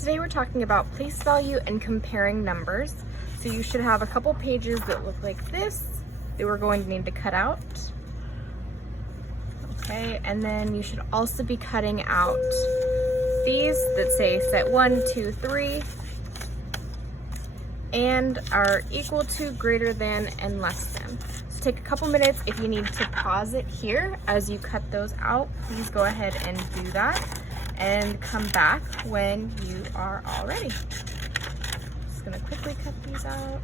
Today we're talking about place value and comparing numbers. So you should have a couple pages that look like this that we're going to need to cut out. Okay, and then you should also be cutting out these that say set 1, 2, 3, and are equal to, greater than, and less than. So take a couple minutes. If you need to pause it here as you cut those out, please go ahead and do that and come back when you are all ready. Just gonna quickly cut these out.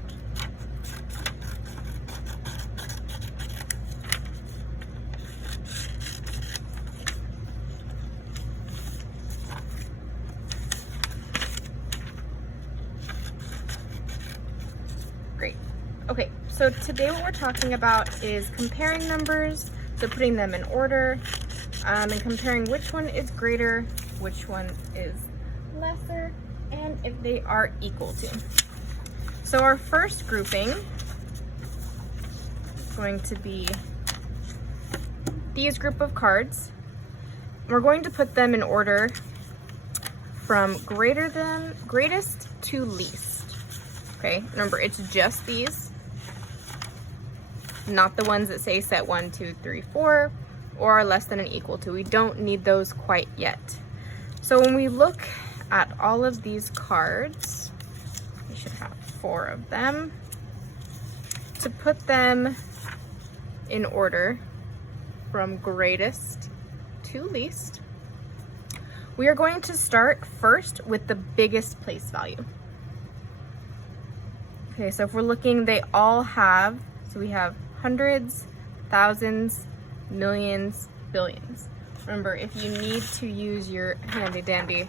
Great. Okay, so today what we're talking about is comparing numbers, so putting them in order, and comparing which one is greater, which one is lesser, and if they are equal to. So our first grouping is going to be these group of cards. We're going to put them in order from greatest to least. Okay, remember it's just these, not the ones that say set 1, 2, 3, 4, or are less than and equal to. We don't need those quite yet. So when we look at all of these cards, we should have 4 of them. To put them in order from greatest to least, we are going to start first with the biggest place value. Okay, so if we're looking, they all have, so we have hundreds, thousands, millions, billions. Remember, if you need to use your handy dandy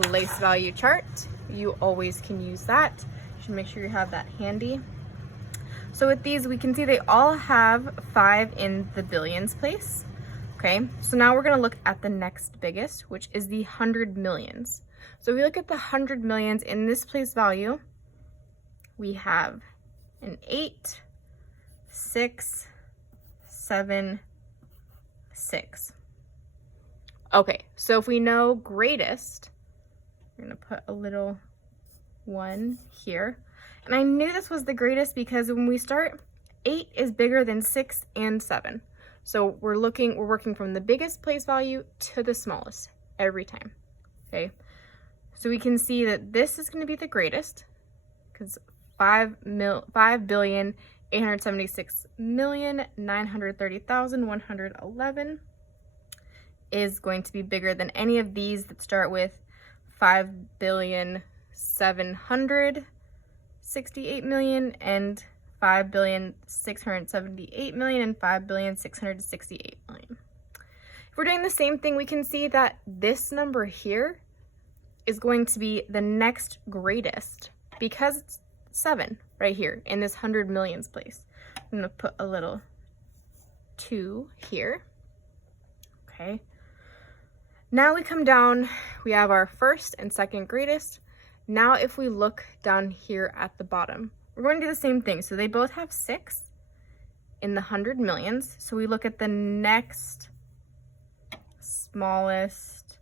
place value chart, you always can use that. You should make sure you have that handy. So with these, we can see they all have 5 in the billions place. Okay, so now we're gonna look at the next biggest, which is the 100 millions. So if we look at the 100 millions in this place value, we have an 8, 6, 7, 6. Okay, so if we know greatest, we're gonna put a little 1 here. And I knew this was the greatest because when we start, 8 is bigger than 6 and 7. So we're working from the biggest place value to the smallest every time, okay? So we can see that this is gonna be the greatest because 5,876,930,111 is going to be bigger than any of these that start with 5,768,000,000 and 5,678,000,000 and 5,668,000,000. If we're doing the same thing, we can see that this number here is going to be the next greatest because it's 7 right here in this 100 millions place. I'm gonna put a little 2 here. Okay. Now we come down, we have our first and second greatest. Now if we look down here at the bottom, we're going to do the same thing. So they both have 6 in the 100 millions. So we look at the next smallest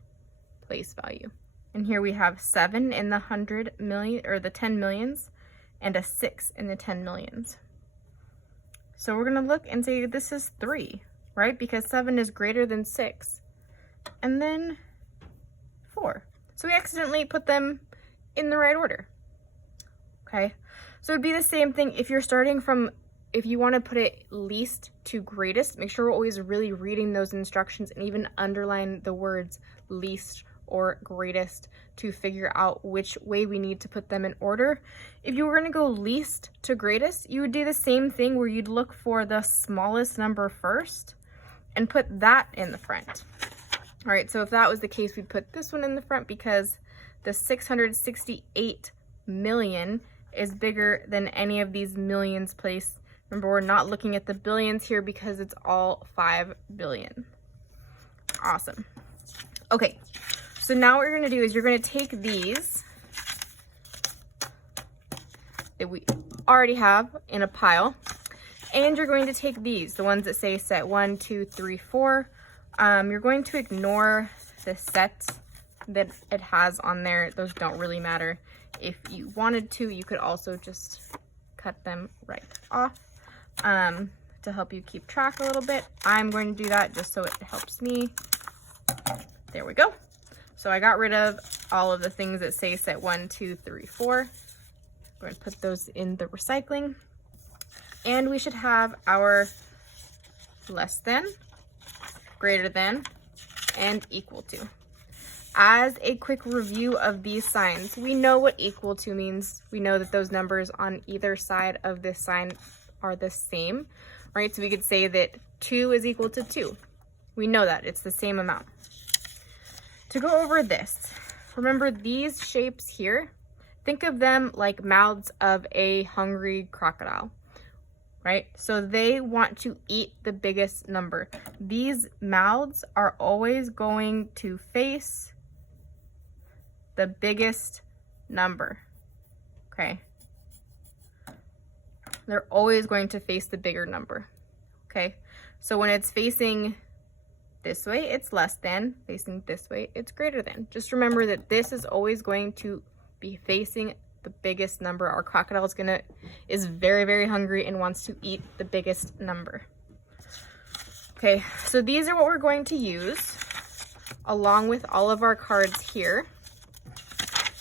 place value. And here we have 7 in the 100 million, or the 10 millions, and a 6 in the 10 millions. So we're gonna look and say this is 3, right? Because 7 is greater than 6. And then 4. So we accidentally put them in the right order. Okay, so it'd be the same thing if you're starting from, if you want to put it least to greatest, make sure we're always really reading those instructions and even underline the words least or greatest to figure out which way we need to put them in order. If you were going to go least to greatest, you would do the same thing where you'd look for the smallest number first and put that in the front. All right, so if that was the case, we'd put this one in the front because the 668 million is bigger than any of these millions place. Remember, we're not looking at the billions here because it's all 5 billion. Awesome. Okay, so now what you're gonna do is you're gonna take these that we already have in a pile, and you're going to take these, the ones that say set 1, 2, 3, 4. You're going to ignore the set that it has on there, those don't really matter. If you wanted to, you could also just cut them right off to help you keep track a little bit. I'm going to do that just so it helps me. There we go. So I got rid of all of the things that say set 1, 2, 3, 4. We're going to put those in the recycling. And we should have our less than, greater than, and equal to. As a quick review of these signs, we know what equal to means. We know that those numbers on either side of this sign are the same, right? So we could say that 2 is equal to 2. We know that it's the same amount. To go over this, remember these shapes here, think of them like mouths of a hungry crocodile, right? So they want to eat the biggest number. These mouths are always going to face the biggest number, okay? They're always going to face the bigger number, okay? So when it's facing this way, it's less than. Facing this way, it's greater than. Just remember that this is always going to be facing the biggest number. Our crocodile is very, very hungry and wants to eat the biggest number. Okay, so these are what we're going to use along with all of our cards here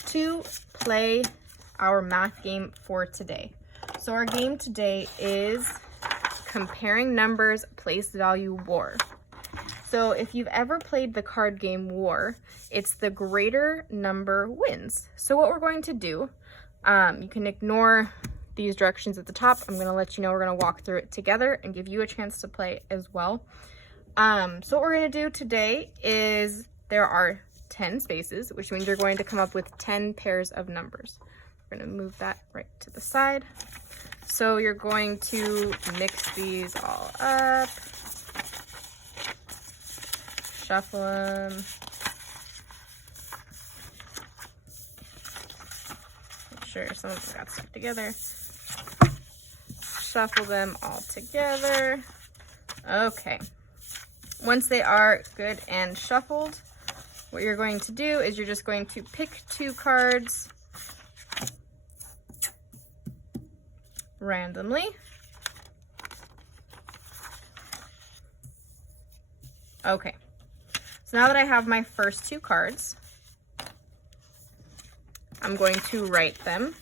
to play our math game for today. So our game today is comparing numbers, place value, war. So if you've ever played the card game War, it's the greater number wins. So what we're going to do, you can ignore these directions at the top. I'm going to let you know we're going to walk through it together and give you a chance to play as well. So what we're going to do today is there are 10 spaces, which means you're going to come up with 10 pairs of numbers. We're going to move that right to the side. So you're going to mix these all up. Shuffle them. Make sure some of them got stuck together. Shuffle them all together. Okay. Once they are good and shuffled, what you're going to do is you're just going to pick 2 cards randomly. Okay. So now that I have my first 2 cards, I'm going to write them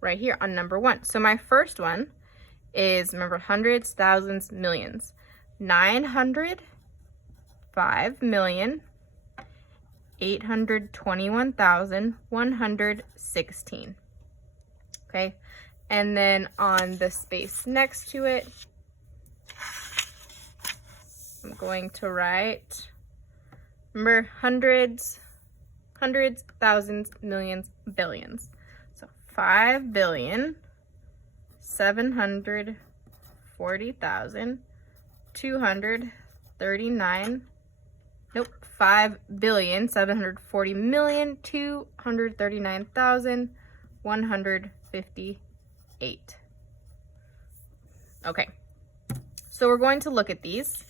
right here on number 1. So my first one is, remember, hundreds, thousands, millions. 905,821,116. Okay, and then on the space next to it, I'm going to write, remember, hundreds, thousands, millions, billions. So 5,740,239, nope, 5,740,239,158. Okay, so we're going to look at these.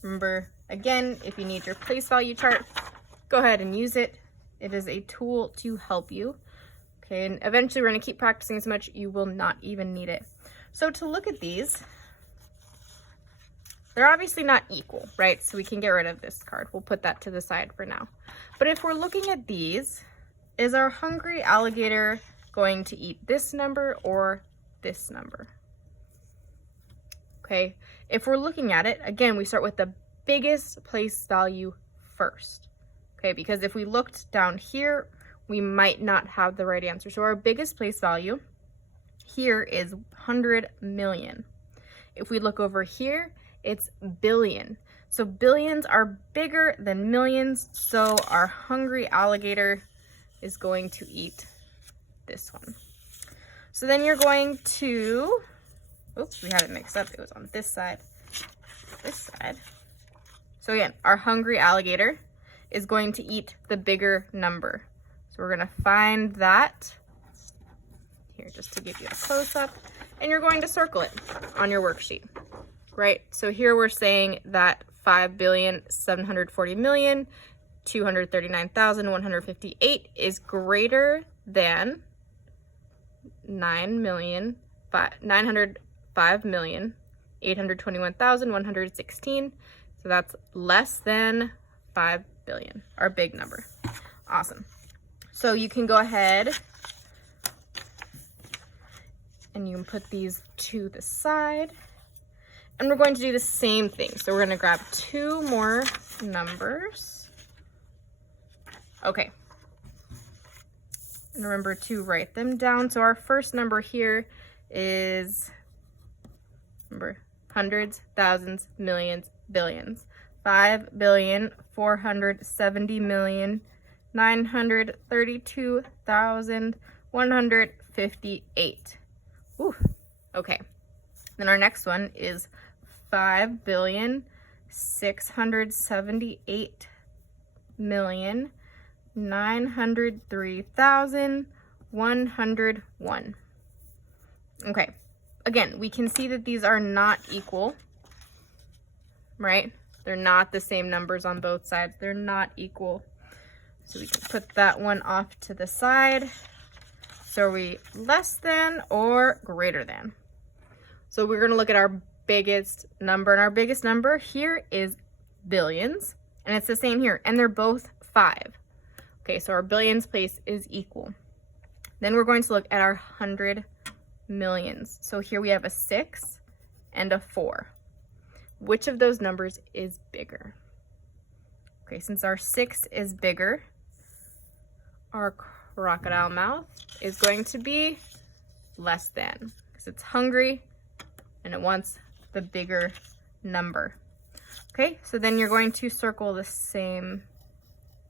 Remember, again, if you need your place value chart, go ahead and use it. It is a tool to help you. Okay, and eventually we're going to keep practicing so much you will not even need it. So to look at these, they're obviously not equal, right? So we can get rid of this card. We'll put that to the side for now. But if we're looking at these, is our hungry alligator going to eat this number or this number? Okay, if we're looking at it, again, we start with the biggest place value first. Okay, because if we looked down here, we might not have the right answer. So our biggest place value here is 100 million. If we look over here, it's billion. So billions are bigger than millions. So our hungry alligator is going to eat this one. So then you're going to, oops, we had it mixed up. It was on this side, this side. So again, our hungry alligator is going to eat the bigger number. So we're going to find that here just to give you a close-up, and you're going to circle it on your worksheet, right? So here we're saying that 5,740,239,158 is greater than 905,821,116. So that's less than 5 billion, our big number. Awesome. So you can go ahead and you can put these to the side. And we're going to do the same thing. So we're going to grab 2 more numbers. Okay. And remember to write them down. So our first number here is, remember, hundreds, thousands, millions, billions. 5,470,932,158. Ooh, okay. Then our next one is 5,678,903,101. Okay. Again, we can see that these are not equal, right? They're not the same numbers on both sides. They're not equal. So we can put that one off to the side. So are we less than or greater than? So we're going to look at our biggest number. And our biggest number here is billions. And it's the same here. And they're both 5. Okay, so our billions place is equal. Then we're going to look at our 100 millions. So here we have a 6 and a 4. Which of those numbers is bigger? Okay, since our 6 is bigger, our crocodile mouth is going to be less than, because it's hungry and it wants the bigger number. Okay, so then you're going to circle the same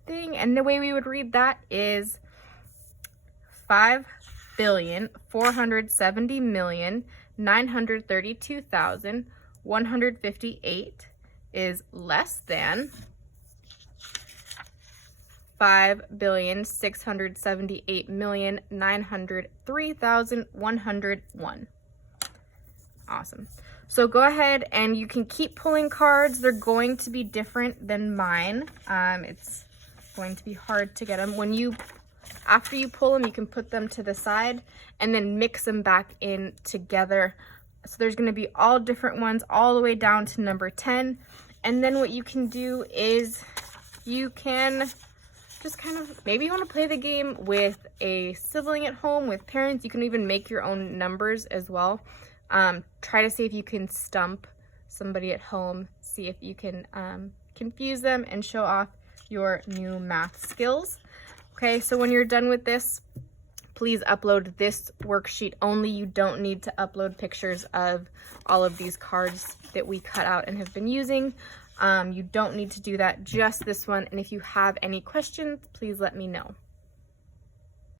thing, and the way we would read that is 5,470,932,158 is less than 5,678,903,101. Awesome. So go ahead and you can keep pulling cards. They're going to be different than mine. It's going to be hard to get them. After you pull them, you can put them to the side and then mix them back in together. So there's going to be all different ones all the way down to number 10. And then what you can do is you can just kind of, maybe you want to play the game with a sibling at home, with parents. You can even make your own numbers as well. Try to see if you can stump somebody at home. See if you can confuse them and show off your new math skills. Okay, so when you're done with this, please upload this worksheet only. You don't need to upload pictures of all of these cards that we cut out and have been using. You don't need to do that, just this one. And if you have any questions, please let me know.